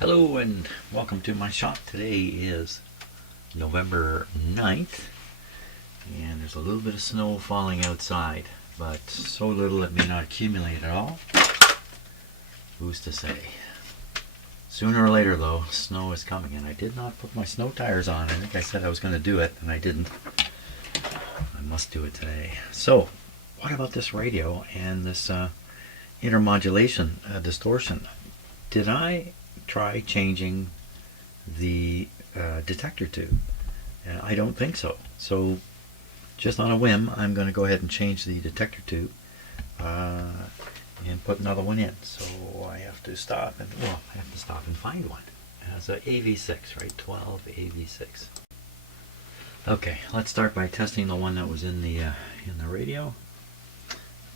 Hello and welcome to my shop. Today is November 9th and there's a little bit of snow falling outside, but so little it may not accumulate at all. Who's to say? Sooner or later though, snow is coming, and I did not put my snow tires on. I think I said I was going to do it and I didn't. I must do it today. So what about this radio and this intermodulation distortion? Did I try changing the detector tube? I don't think so. So just on a whim, I'm going to go ahead and change the detector tube and put another one in. So I have to stop and find one. It has a AV6, right? 12 AV6. Okay, let's start by testing the one that was in the radio.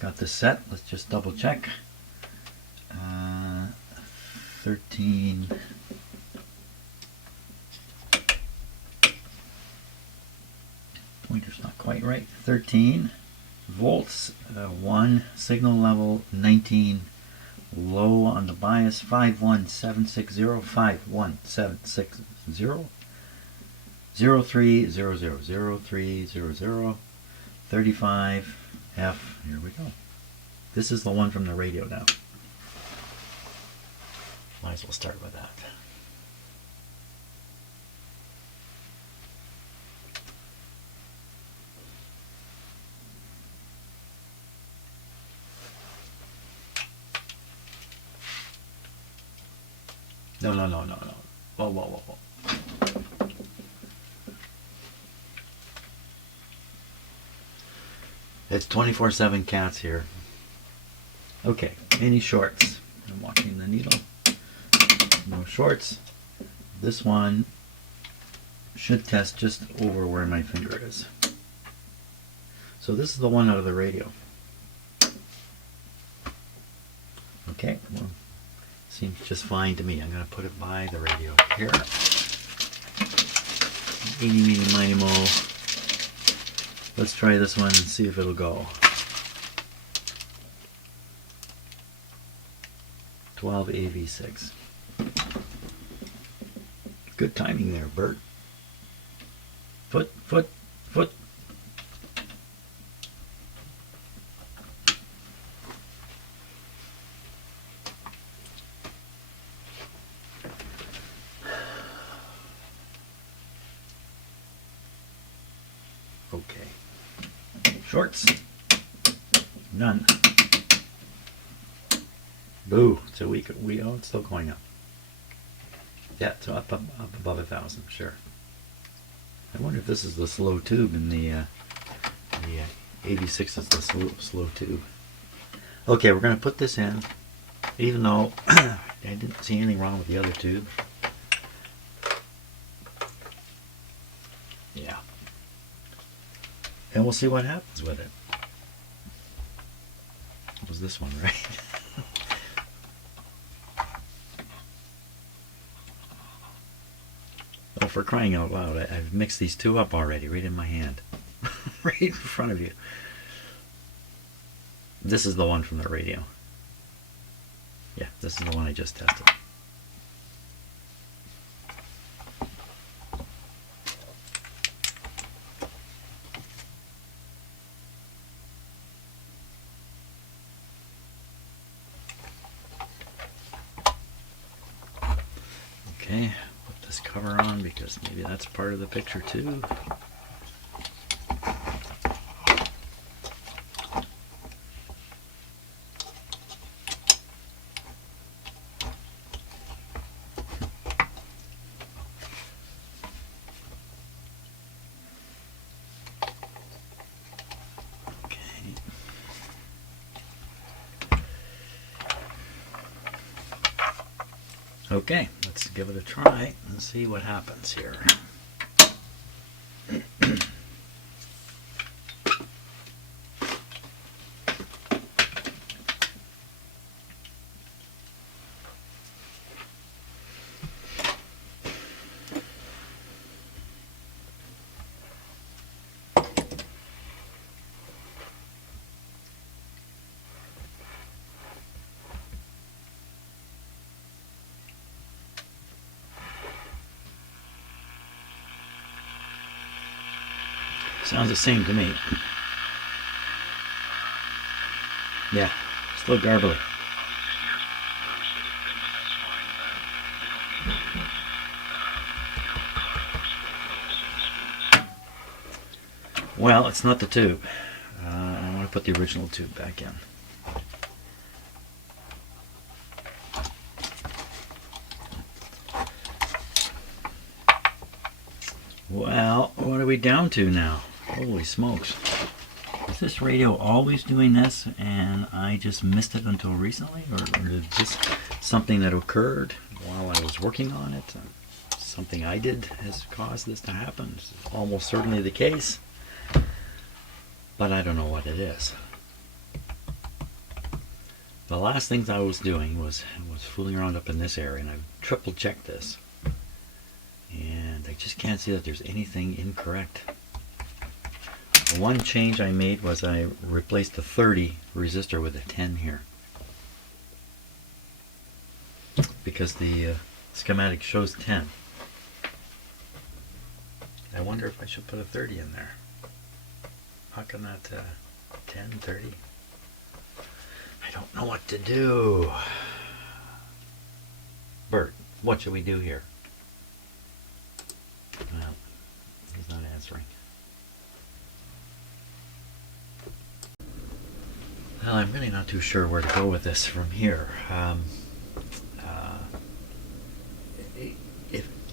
Got this set. Let's just double check. 13. Pointer's not quite right. 13 volts, 1 signal level, 19 low on the bias, 51760, 51760, 0300, 0300, 35 F. Here we go. This is the one from the radio now. Might as well start with that. No. Whoa. It's 24/7 cats here. Okay, any shorts? I'm watching the needle. No shorts. This one should test just over where my finger is. So this is the one out of the radio. Okay, well, seems just fine to me. I'm going to put it by the radio here. Eeny, meeny, miny, mo. Let's try this one and see if it'll go. 12 AV6. Good timing there, Bert. Foot. Okay. Shorts. None. Boo. It's a weak. Oh, it's still going up. Yeah, so up above 1,000, sure. I wonder if this is the slow tube and the 86 is the slow tube. Okay, we're going to put this in, even though I didn't see anything wrong with the other tube. Yeah. And we'll see what happens with it. It was this one, right? Oh, for crying out loud, I've mixed these two up already, right in my hand. Right in front of you. This is the one from the radio. Yeah, this is the one I just tested. Okay, put this cover on because maybe that's part of the picture too. Okay, let's give it a try and see what happens here. Sounds the same to me. Yeah, still garbly. Well, it's not the tube. I want to put the original tube back in. Well, what are we down to now? Holy smokes. Is this radio always doing this and I just missed it until recently? Or is this something that occurred while I was working on it? Something I did has caused this to happen? It's almost certainly the case. But I don't know what it is. The last things I was doing was fooling around up in this area, and I triple checked this. And I just can't see that there's anything incorrect. The one change I made was I replaced the 30 resistor with a 10 here. Because the schematic shows 10. I wonder if I should put a 30 in there. How come that 10, 30? I don't know what to do. Bert, what should we do here? Well, he's not answering. Well, I'm really not too sure where to go with this from here.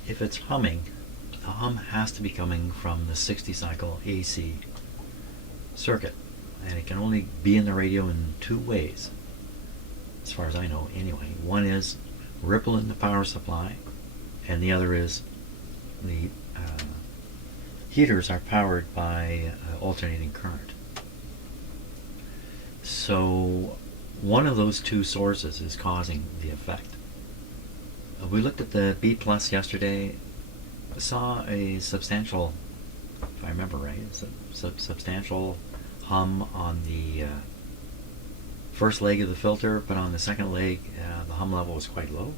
If it's humming, the hum has to be coming from the 60 cycle AC circuit, and it can only be in the radio in two ways, as far as I know anyway. One is ripple in the power supply, and the other is the heaters are powered by alternating current. So one of those two sources is causing the effect. We looked at the B plus yesterday, saw a substantial, if I remember right, substantial hum on the first leg of the filter, but on the second leg the hum level was quite low.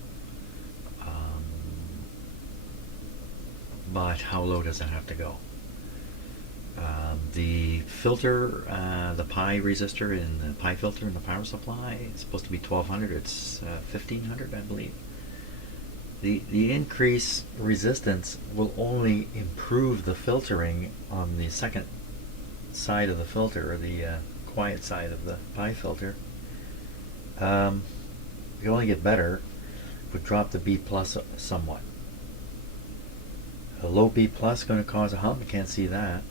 But how low does that have to go? The filter, the pi resistor in the pi filter in the power supply is supposed to be 1200. It's 1500, I believe. The increased resistance will only improve the filtering on the second side of the filter, or the quiet side of the pi filter. It can only get better. It would drop the B plus somewhat. A low B plus going to cause a hum. You can't see that.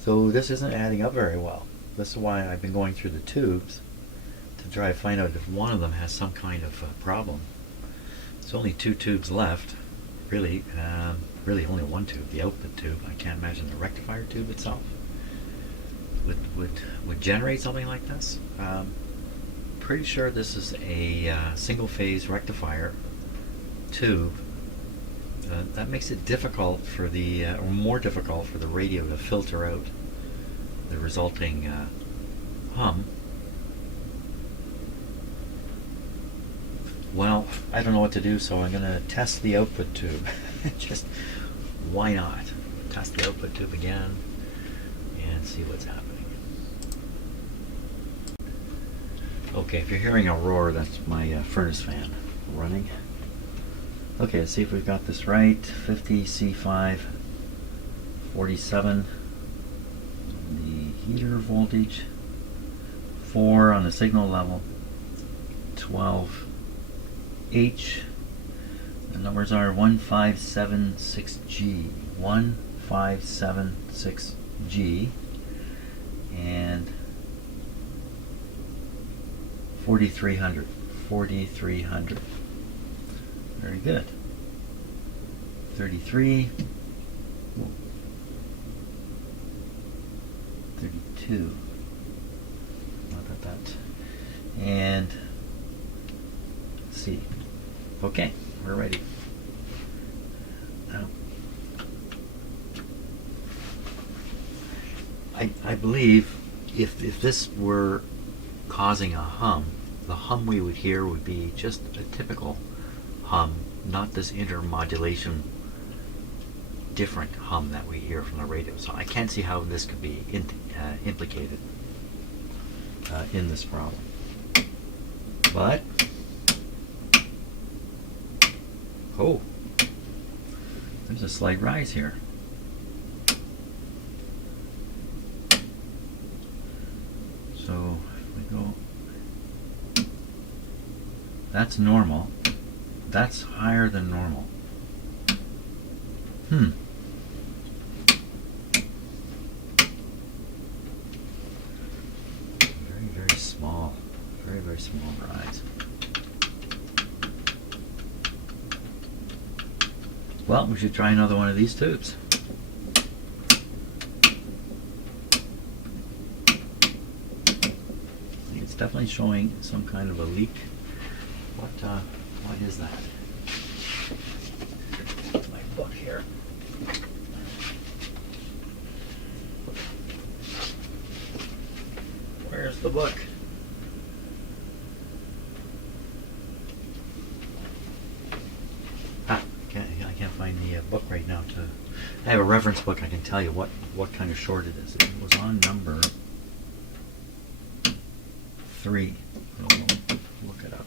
So this isn't adding up very well. This is why I've been going through the tubes to try to find out if one of them has some kind of problem. There's only two tubes left, really. Really only one tube, the output tube. I can't imagine the rectifier tube itself would generate something like this. Pretty sure this is a single phase rectifier tube. That makes it difficult for the, or more difficult for the radio to filter out the resulting hum. Well, I don't know what to do, so I'm going to test the output tube. Just, why not? Test the output tube again and see what's happening. Okay, if you're hearing a roar, that's my furnace fan running. Okay, let's see if we've got this right. 50 C5, 47. The heater voltage, 4 on the signal level, 12 H. The numbers are 1576G, 1576G, and 4300, 4300. Very good. 33, 32. Not that. And C. Okay, we're ready. Now, I believe if this were causing a hum, the hum we would hear would be just a typical hum, not this intermodulation different hum that we hear from the radio. So I can't see how this could be implicated in this problem. But, oh, there's a slight rise here. So if we go, that's normal. That's higher than normal. Very, very small. Very, very small rise. Well, we should try another one of these tubes. It's definitely showing some kind of a leak. What is that? My book here. Where's the book? I can't find the book right now. I have a reference book. I can tell you what kind of short it is. It was on number 3. We'll look it up.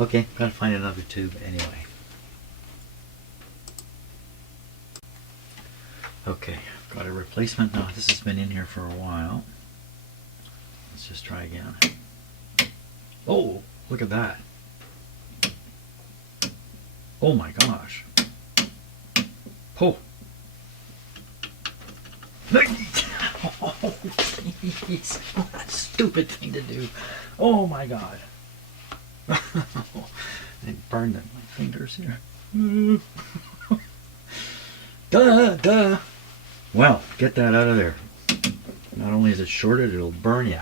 Okay, gotta find another tube anyway. Okay, I've got a replacement now. This has been in here for a while. Let's just try again. Oh, look at that. Oh my gosh. Oh. Oh, jeez. What a stupid thing to do. Oh my god. It burned my fingers here. Duh. Well, get that out of there. Not only is it shorted, it'll burn you.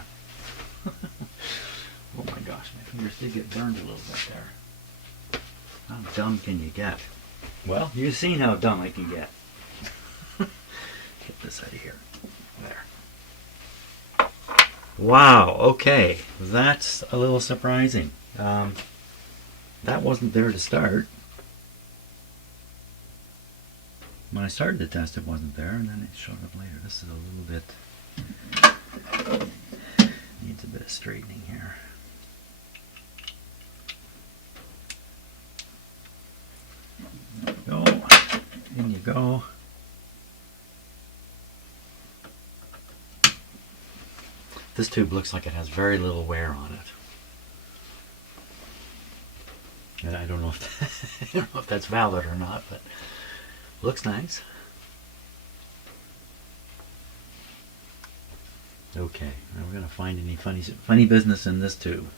Oh my gosh, my fingers did get burned a little bit there. How dumb can you get? Well, you've seen how dumb I can get. Get this out of here. There. Wow, okay. That's a little surprising. That wasn't there to start. When I started the test, it wasn't there, and then it showed up later. This is a little bit, needs a bit of straightening here. There we go. In you go. This tube looks like it has very little wear on it. And I don't know if that's valid or not, but looks nice. Okay, now we're gonna find any funny business in this tube.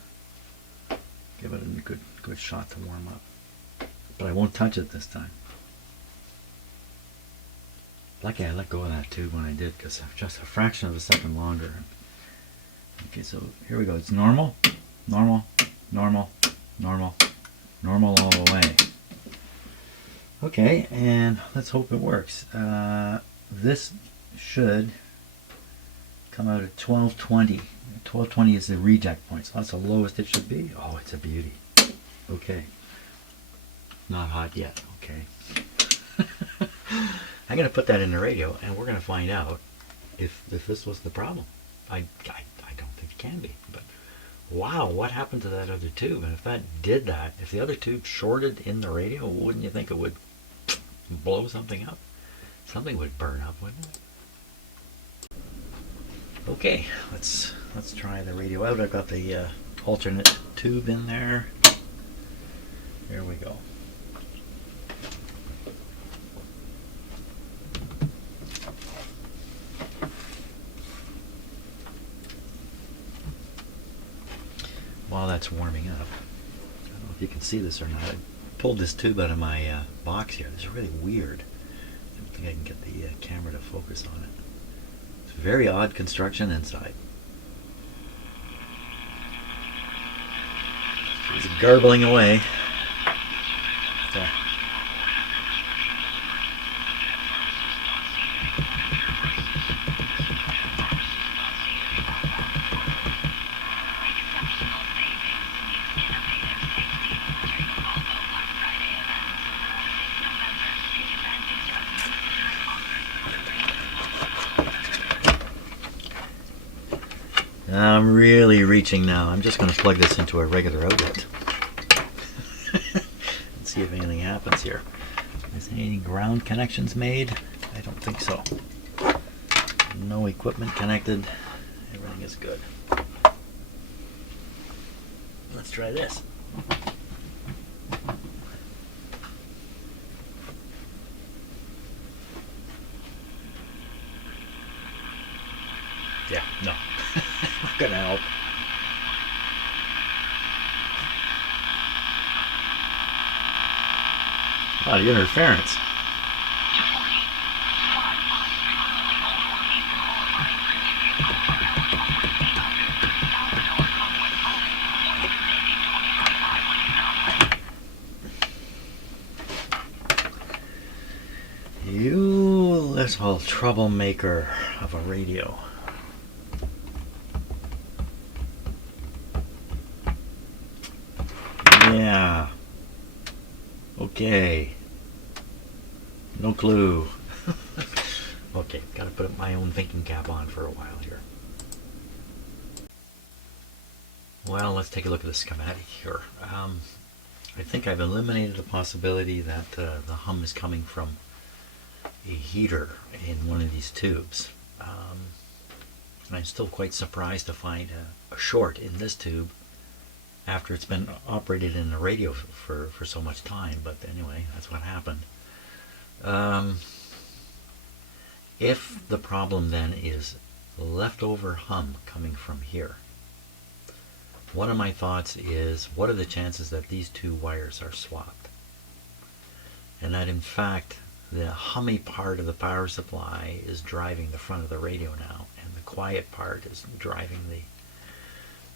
Give it a good shot to warm up, but I won't touch it this time. Lucky I let go of that tube when I did, because just a fraction of a second longer. Okay, so here we go. It's normal, normal, normal, normal, normal all the way. Okay, and let's hope it works. This should come out at 1220. 1220 is the reject point, so that's the lowest it should be. Oh, it's a beauty. Okay. Not hot yet. Okay. I'm going to put that in the radio, and we're going to find out if this was the problem. I don't think it can be, but wow, what happened to that other tube? And if that did that, if the other tube shorted in the radio, wouldn't you think it would blow something up? Something would burn up, wouldn't it? Okay, let's try the radio out. I've got the alternate tube in there. Here we go. While that's warming up, I don't know if you can see this or not. I pulled this tube out of my box here. It's really weird. I don't think I can get the camera to focus on it. It's very odd construction inside. It's garbling away. So. I'm really reaching now. I'm just going to plug this into a regular outlet. And see if anything happens here. Is any ground connections made? I don't think so. No equipment connected. Everything is good. Let's try this. Yeah, no. Not gonna help. A lot of interference. You little troublemaker of a radio. Yeah. Okay. No clue. Okay, gotta put my own thinking cap on for a while here. Well, let's take a look at the schematic here. I think I've eliminated the possibility that the hum is coming from a heater in one of these tubes. I'm still quite surprised to find a short in this tube after it's been operated in the radio for so much time, but anyway, that's what happened. If the problem then is leftover hum coming from here, one of my thoughts is, what are the chances that these two wires are swapped? And that in fact, the hummy part of the power supply is driving the front of the radio now, and the quiet part is driving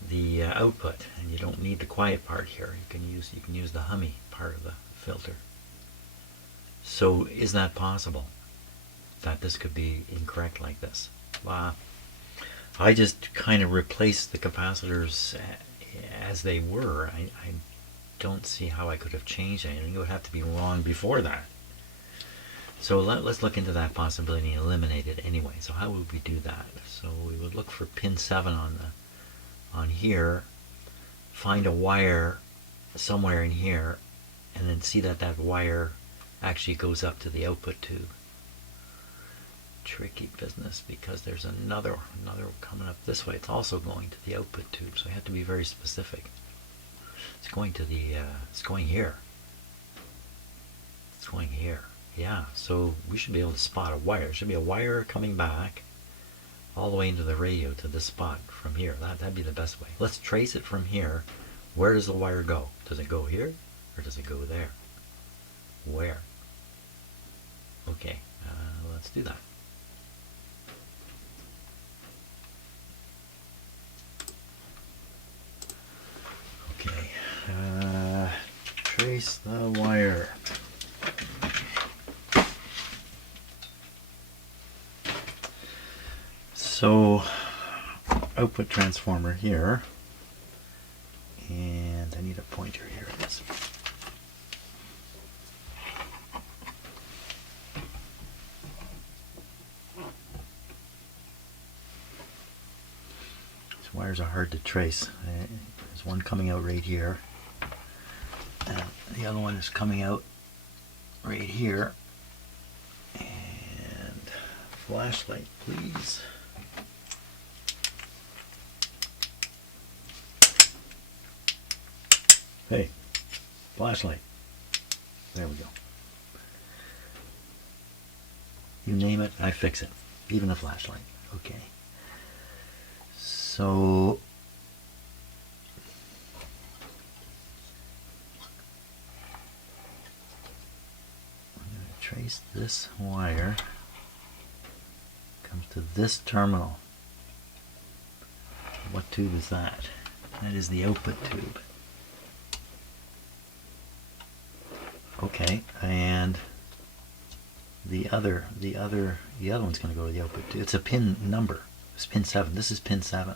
the output, and you don't need the quiet part here. You can use the hummy part of the filter. So is that possible that this could be incorrect like this? I just kind of replaced the capacitors as they were. I don't see how I could have changed anything. It would have to be wrong before that. So let's look into that possibility and eliminate it anyway. So how would we do that? So we would look for pin 7 on here, find a wire somewhere in here, and then see that that wire actually goes up to the output tube. Tricky business, because there's another coming up this way. It's also going to the output tube, so I have to be very specific. It's going to the it's going here. It's going here. Yeah, so we should be able to spot a wire. There should be a wire coming back all the way into the radio to this spot from here. That'd be the best way. Let's trace it from here. Where does the wire go? Does it go here or does it go there? Where? Okay, let's do that. Okay, trace the wire. So, output transformer here, and I need a pointer here. It is. These wires are hard to trace. There's one coming out right here, and the other one is coming out right here. And flashlight, please. Hey, flashlight. There we go. You name it, I fix it. Even the flashlight. Okay. So I'm going to trace this wire. Comes to this terminal. What tube is that? That is the output tube. Okay, and the other one's going to go to the output too. It's a pin number. It's pin 7. This is pin 7.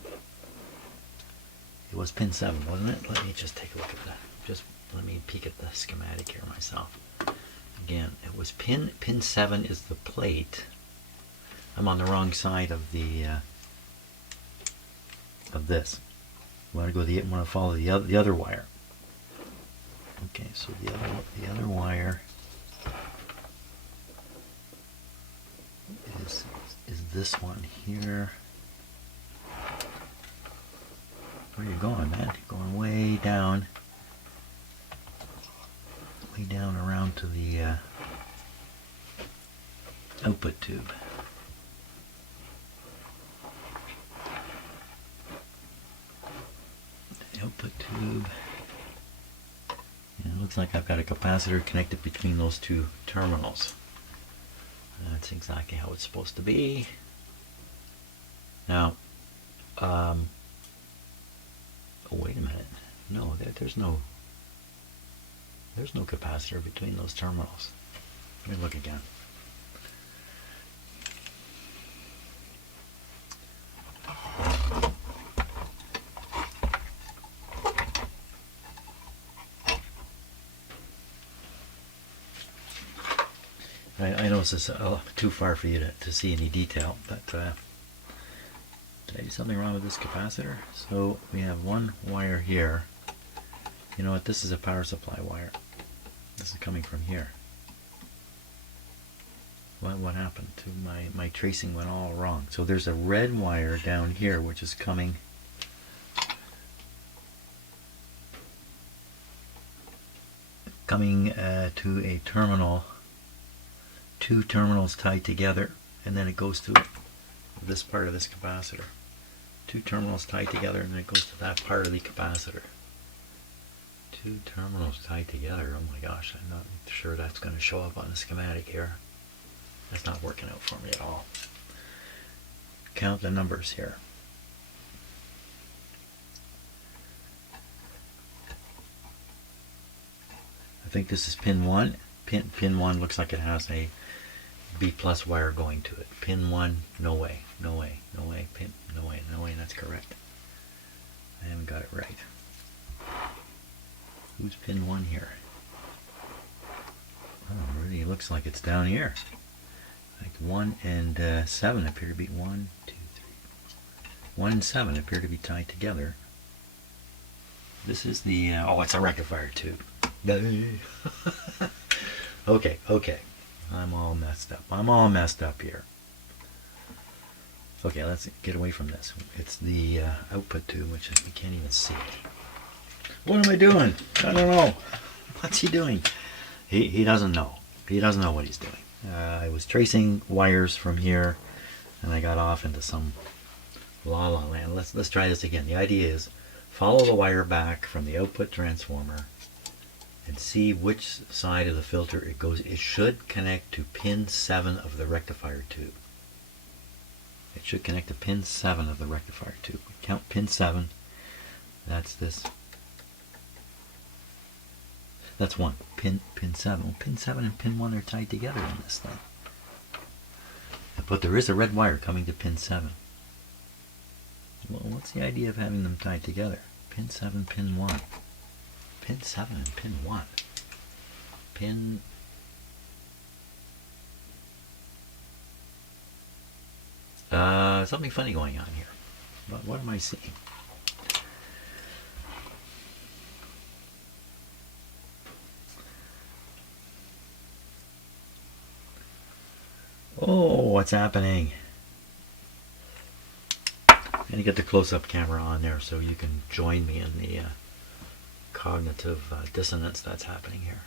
It was pin 7, wasn't it? Let me just take a look at that. Just let me peek at the schematic here myself. Again, it was pin 7 is the plate. I'm on the wrong side of the of this. We want to follow the other wire. Okay, so the other wire is this one here. Where you going, man? You're going way down around to the output tube. The output tube. And it looks like I've got a capacitor connected between those two terminals. That's exactly how it's supposed to be. Now, oh, wait a minute. No, there's no capacitor between those terminals. Let me look again. I know this is too far for you to see any detail, but did I do something wrong with this capacitor? So we have one wire here. You know what? This is a power supply wire. This is coming from here. What happened to my tracing? Went all wrong. So there's a red wire down here which is coming to a terminal. Two terminals tied together, and then it goes to this part of this capacitor. Two terminals tied together, and then it goes to that part of the capacitor. Two terminals tied together. Oh my gosh, I'm not sure that's going to show up on the schematic here. That's not working out for me at all. Count the numbers here. I think this is pin 1. Pin 1 looks like it has a B plus wire going to it. Pin 1, no way, no way, no way, pin, no way, no way, that's correct. I haven't got it right. Who's pin 1 here? Oh, really looks like it's down here. Like 1 and 7 appear to be 1, 2, 3. 1 and 7 appear to be tied together. This is the, oh, it's a rectifier tube. Okay. I'm all messed up here. Okay, let's get away from this. It's the output tube, which we can't even see. What am I doing? I don't know. What's he doing? He doesn't know. He doesn't know what he's doing. I was tracing wires from here, and I got off into some la la land. Let's try this again. The idea is follow the wire back from the output transformer and see which side of the filter it goes. It should connect to pin 7 of the rectifier tube. It should connect to pin 7 of the rectifier tube. Count pin 7. That's this. That's 1. Pin 7. Well, pin 7 and pin 1 are tied together in this thing. But there is a red wire coming to pin 7. Well, what's the idea of having them tied together? Pin 7, pin 1. Pin 7 and pin 1. Something funny going on here. But what am I seeing? Oh, what's happening? I'm going to get the close-up camera on there so you can join me in the cognitive dissonance that's happening here.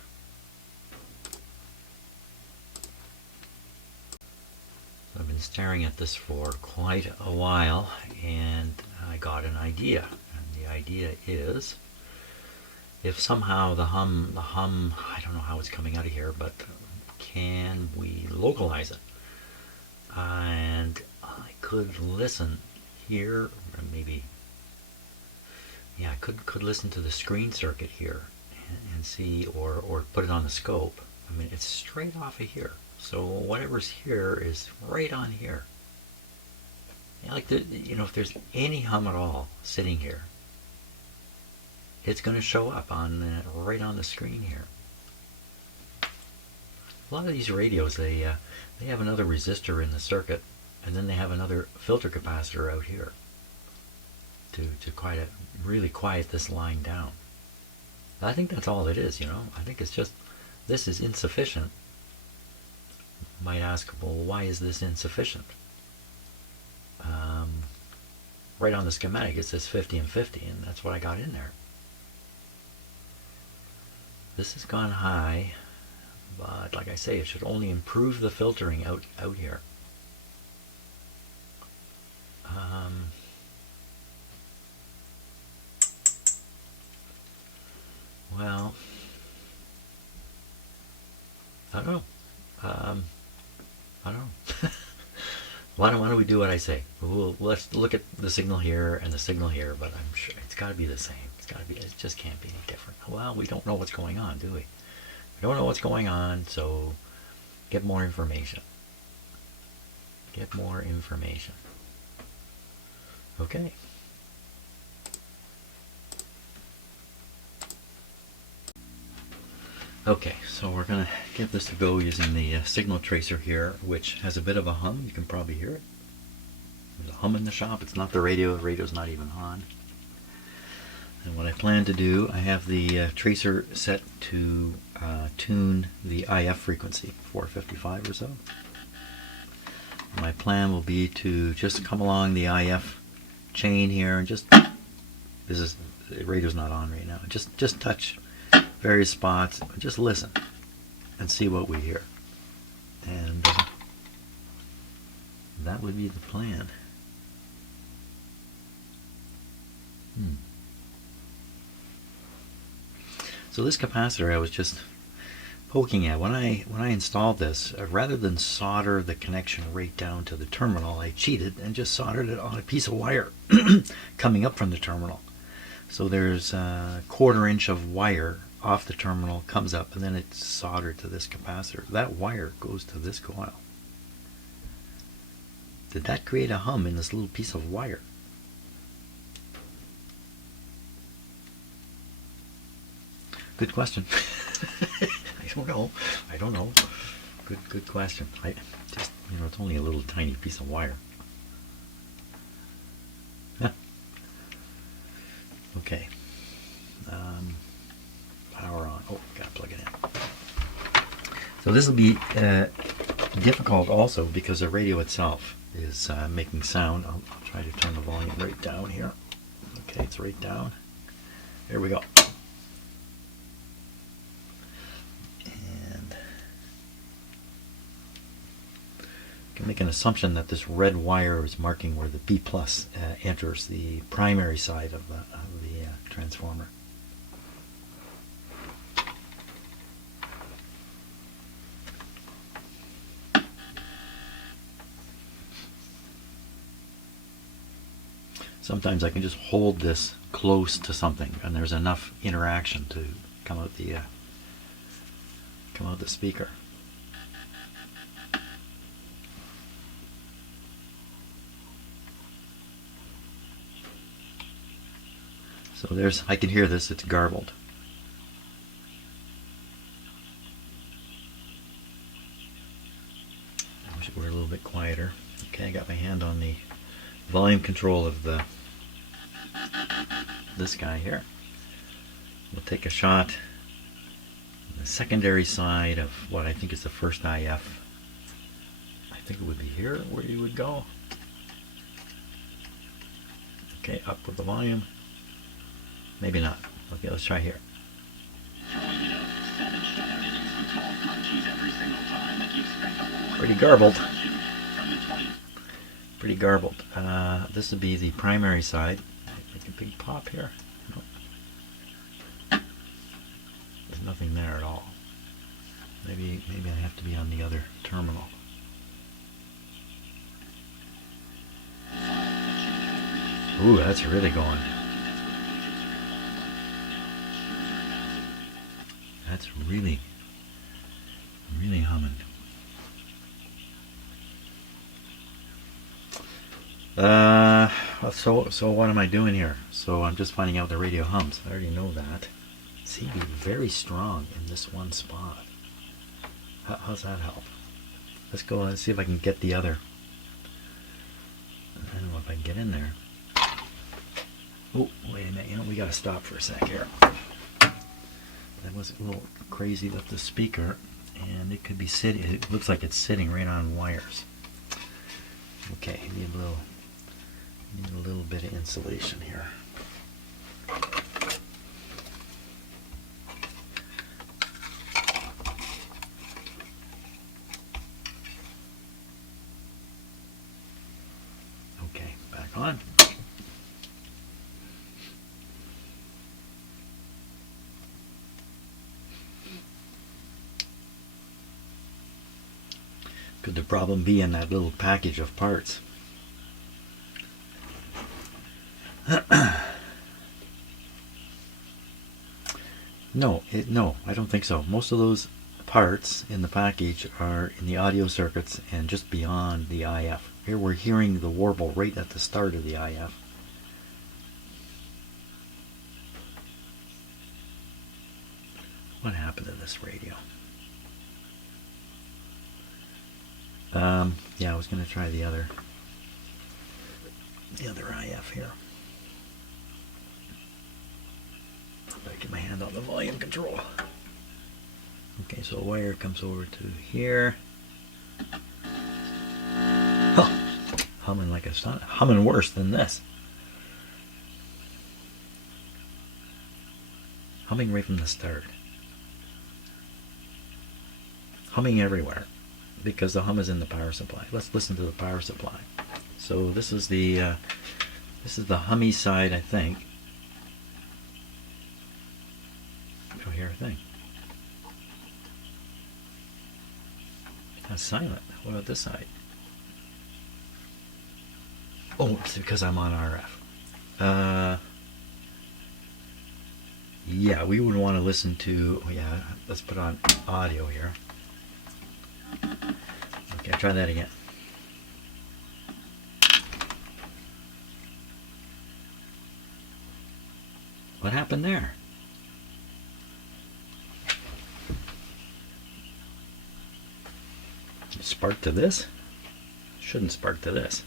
I've been staring at this for quite a while, and I got an idea. And the idea is, if somehow the hum, I don't know how it's coming out of here, but can we localize it? And I could listen here, or maybe, yeah, I could listen to the screen circuit here and see, or put it on the scope. I mean, it's straight off of here. So whatever's here is right on here. Yeah, like if there's any hum at all sitting here, it's going to show up on right on the screen here. A lot of these radios, they have another resistor in the circuit, and then they have another filter capacitor out here to really quiet this line down. I think that's all it is, you know. I think it's just, this is insufficient. You might ask, well, why is this insufficient? Right on the schematic it says 50 and 50, and that's what I got in there. This has gone high, but like I say, it should only improve the filtering out here. Well, I don't know. I don't know. Why don't we do what I say? Let's look at the signal here and the signal here, but I'm sure it's got to be the same. It just can't be any different. Well, we don't know what's going on, do we? We don't know what's going on, so get more information. Get more information. Okay. Okay, so we're going to give this a go using the signal tracer here, which has a bit of a hum. You can probably hear it. There's a hum in the shop. It's not the radio. The radio's not even on. And what I plan to do, I have the tracer set to tune the IF frequency, 455 or so. My plan will be to just come along the IF chain here and just, the radio's not on right now, just touch various spots, just listen and see what we hear. And that would be the plan. So this capacitor I was just poking at, when I installed this, rather than solder the connection right down to the terminal, I cheated and just soldered it on a piece of wire coming up from the terminal. So there's a 1/4 inch of wire off the terminal, comes up, and then it's soldered to this capacitor. That wire goes to this coil. Did that create a hum in this little piece of wire? Good question. I don't know. Good question. Just, you know, it's only a little tiny piece of wire. Yeah. Okay. Power on. Oh, gotta plug it in. So this will be difficult also because the radio itself is making sound. I'll try to turn the volume right down here. Okay, it's right down. There we go. And I can make an assumption that this red wire is marking where the B plus enters the primary side of the transformer. Sometimes I can just hold this close to something and there's enough interaction to come out the speaker. So I can hear this, it's garbled. I wish it were a little bit quieter. Okay, I got my hand on the volume control of this guy here. We'll take a shot on the secondary side of what I think is the first IF. I think it would be here where you would go. Okay, up with the volume. Maybe not. Okay, let's try here. Pretty garbled. Pretty garbled. This would be the primary side. Make a big pop here. Nope. There's nothing there at all. Maybe I have to be on the other terminal. Ooh, that's really going. That's really humming. So what am I doing here? So I'm just finding out the radio hums. I already know that. See, be very strong in this one spot. How's that help? Let's go and see if I can get the other. I don't know if I can get in there. Oh, wait a minute, you know, we gotta stop for a sec here. That was a little crazy with the speaker, and it could be sitting, it looks like it's sitting right on wires. Okay, need a little bit of insulation here. Okay, back on. Could the problem be in that little package of parts? No, I don't think so. Most of those parts in the package are in the audio circuits and just beyond the IF. Here we're hearing the warble right at the start of the IF. What happened to this radio? Yeah, I was going to try the other IF here. If I get my hand on the volume control. Okay, so a wire comes over to here. Huh. Humming like a son. Humming worse than this. Humming right from the start. Humming everywhere, because the hum is in the power supply. Let's listen to the power supply. So this is the hummy side, I think. I don't hear a thing. That's silent. What about this side? Oh, it's because I'm on RF. Yeah, we would want to listen to. Yeah, let's put on audio here. Okay, try that again. What happened there? Spark to this? Shouldn't spark to this.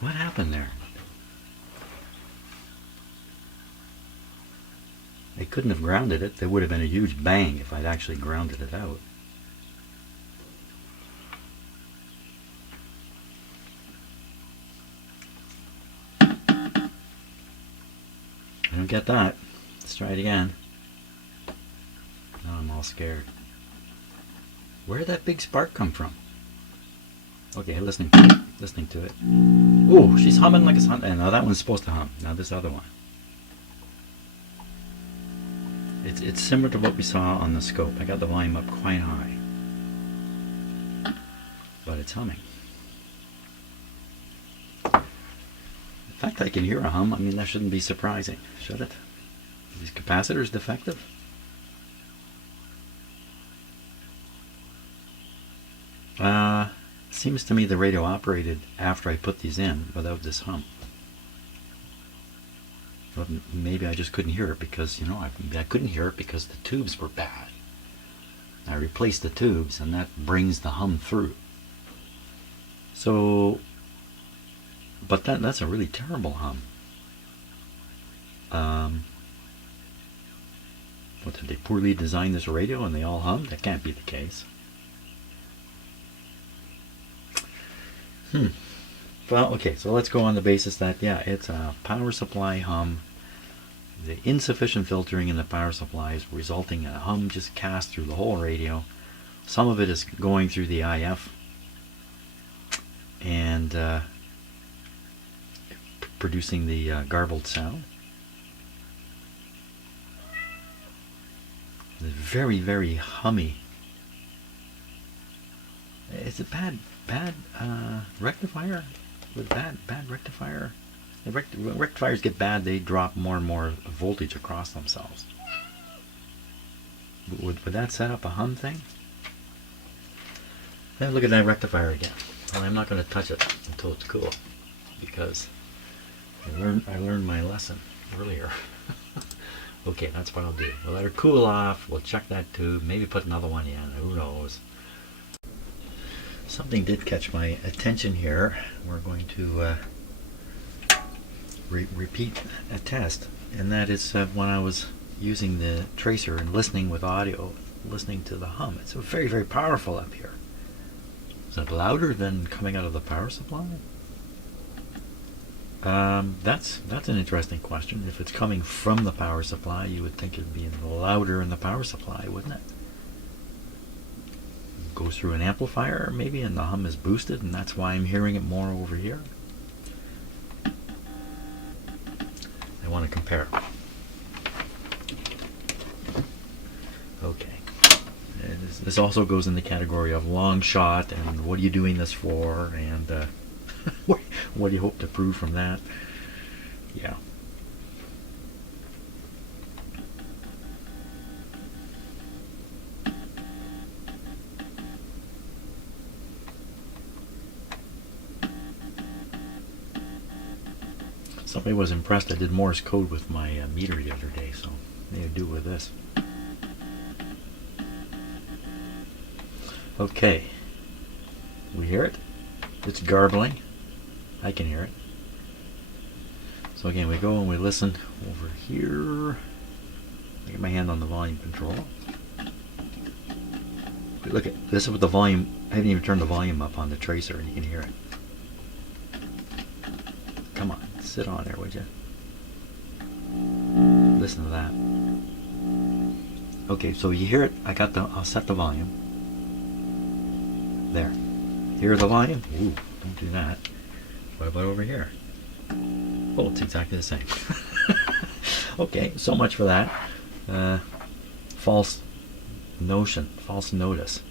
What happened there? They couldn't have grounded it. There would have been a huge bang if I'd actually grounded it out. I don't get that. Let's try it again. Now I'm all scared. Where did that big spark come from? Okay, listening to it. Oh, she's humming like a son. And now that one's supposed to hum. Now this other one. It's similar to what we saw on the scope. I got the volume up quite high. But it's humming. The fact I can hear a hum, I mean, that shouldn't be surprising, should it? Are these capacitors defective? Seems to me the radio operated after I put these in without this hum. But maybe I just couldn't hear it because, you know, I couldn't hear it because the tubes were bad. I replaced the tubes and that brings the hum through. So, but that's a really terrible hum. What, did they poorly design this radio and they all hum? That can't be the case. Well, okay, so let's go on the basis that, yeah, it's a power supply hum. The insufficient filtering in the power supply is resulting in a hum just cast through the whole radio. Some of it is going through the IF and producing the garbled sound. It's very, very hummy. It's a bad rectifier. With bad rectifier. The rectifiers get bad, they drop more and more voltage across themselves. Would that set up a hum thing? Then look at that rectifier again. Well, I'm not going to touch it until it's cool, because I learned my lesson earlier. Okay, that's what I'll do. We'll let her cool off. We'll check that tube. Maybe put another one in. Who knows? something did catch my attention here. We're going to repeat a test, and that is when I was using the tracer and listening with audio, listening to the hum. It's very, very powerful up here. Is it louder than coming out of the power supply? That's an interesting question. If it's coming from the power supply, you would think it'd be louder in the power supply, wouldn't it? Goes through an amplifier maybe, and the hum is boosted, and that's why I'm hearing it more over here. I want to compare. Okay. This also goes in the category of long shot, and what are you doing this for, and what do you hope to prove from that? Yeah. Somebody was impressed I did Morse code with my meter the other day, so maybe do it with this. Okay. We hear it. It's garbling. I can hear it. So again, we go and we listen over here. I get my hand on the volume control. Look at this is with the volume. I haven't even turned the volume up on the tracer, and you can hear it. Come on, sit on there, would you? Listen to that. Okay, so you hear it. I'll set the volume. There. Hear the volume? Ooh, don't do that. What about over here? Oh, it's exactly the same. Okay, so much for that. False notice.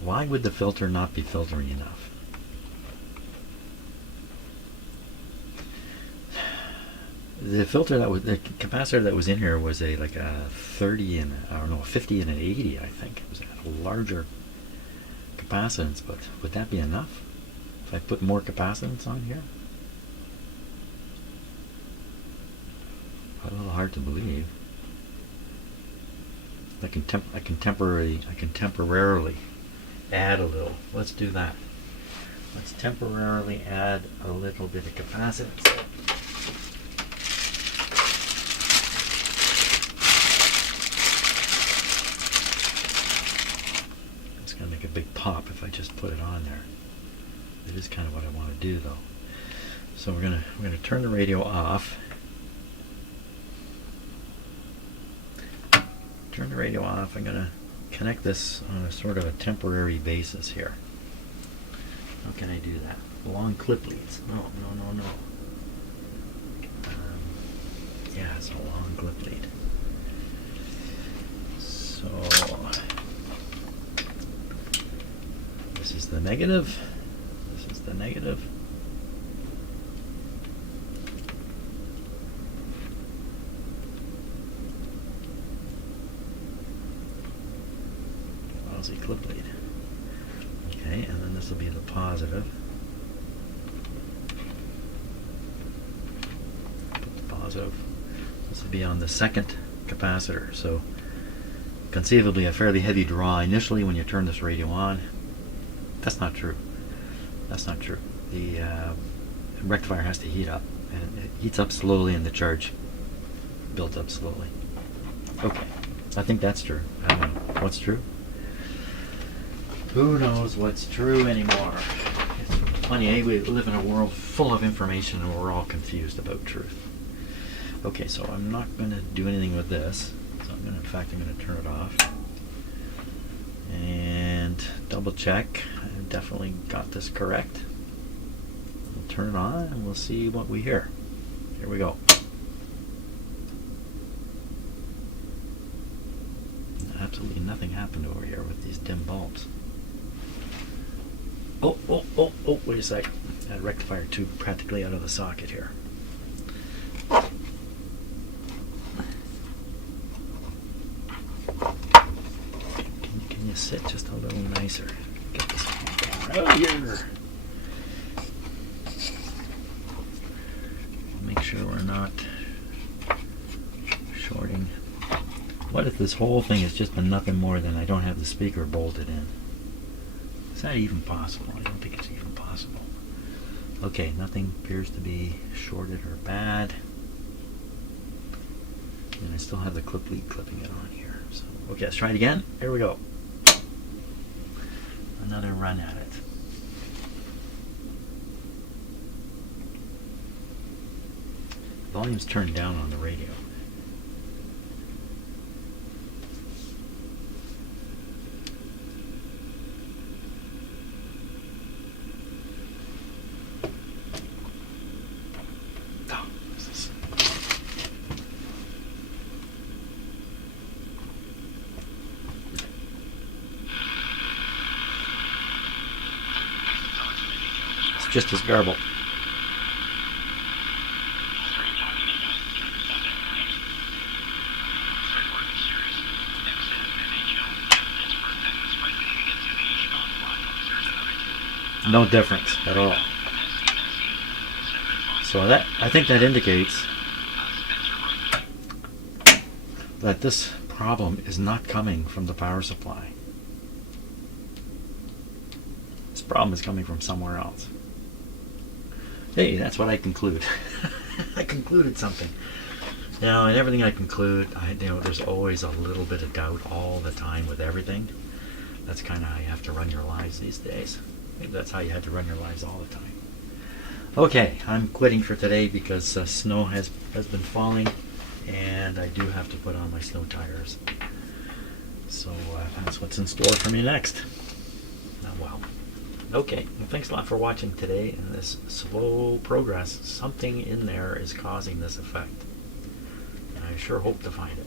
Why would the filter not be filtering enough? The capacitor that was in here was like a 30 and a 50 and an 80, I think. It was a larger capacitance, but would that be enough if I put more capacitance on here? A little hard to believe. I can temporarily add a little. Let's do that. Let's temporarily add a little bit of capacitance. It's going to make a big pop if I just put it on there. It is kind of what I want to do, though. So we're going to turn the radio off. Turn the radio off. I'm going to connect this on a sort of a temporary basis here. How can I do that? Long clip leads. No. Yeah, it's a long clip lead. So this is the negative. This is the negative. Lousy clip lead. Okay, and then this will be the positive. Put the positive. This will be on the second capacitor. So conceivably a fairly heavy draw initially when you turn this radio on. That's not true. That's not true. The rectifier has to heat up, and it heats up slowly, and the charge builds up slowly. Okay, I think that's true. I don't know what's true. Who knows what's true anymore? It's funny, eh? We live in a world full of information, and we're all confused about truth. Okay, so I'm not going to do anything with this. So in fact, I'm going to turn it off and double check. I've definitely got this correct. We'll turn it on and we'll see what we hear. Here we go. Absolutely nothing happened over here with these dim bulbs. Oh, wait a sec. That rectifier tube practically out of the socket here. Can you sit just a little nicer? Get this camera out here. Make sure we're not shorting. What if this whole thing has just been nothing more than I don't have the speaker bolted in? Is that even possible? I don't think it's even possible. Okay, nothing appears to be shorted or bad. And I still have the clip lead clipping it on here. So, okay, let's try it again. Here we go. Another run at it. Volume's turned down on the radio. Just as garbled. No difference at all. So that, I think that indicates that this problem is not coming from the power supply. This problem is coming from somewhere else. Hey, that's what I conclude. I concluded something. Now, in everything I conclude, there's always a little bit of doubt all the time with everything. That's kind of how you have to run your lives these days. Maybe that's how you had to run your lives all the time. Okay, I'm quitting for today because snow has been falling, and I do have to put on my snow tires. So that's what's in store for me next. Oh, well. Okay, well, thanks a lot for watching today in this slow progress. Something in there is causing this effect, and I sure hope to find it.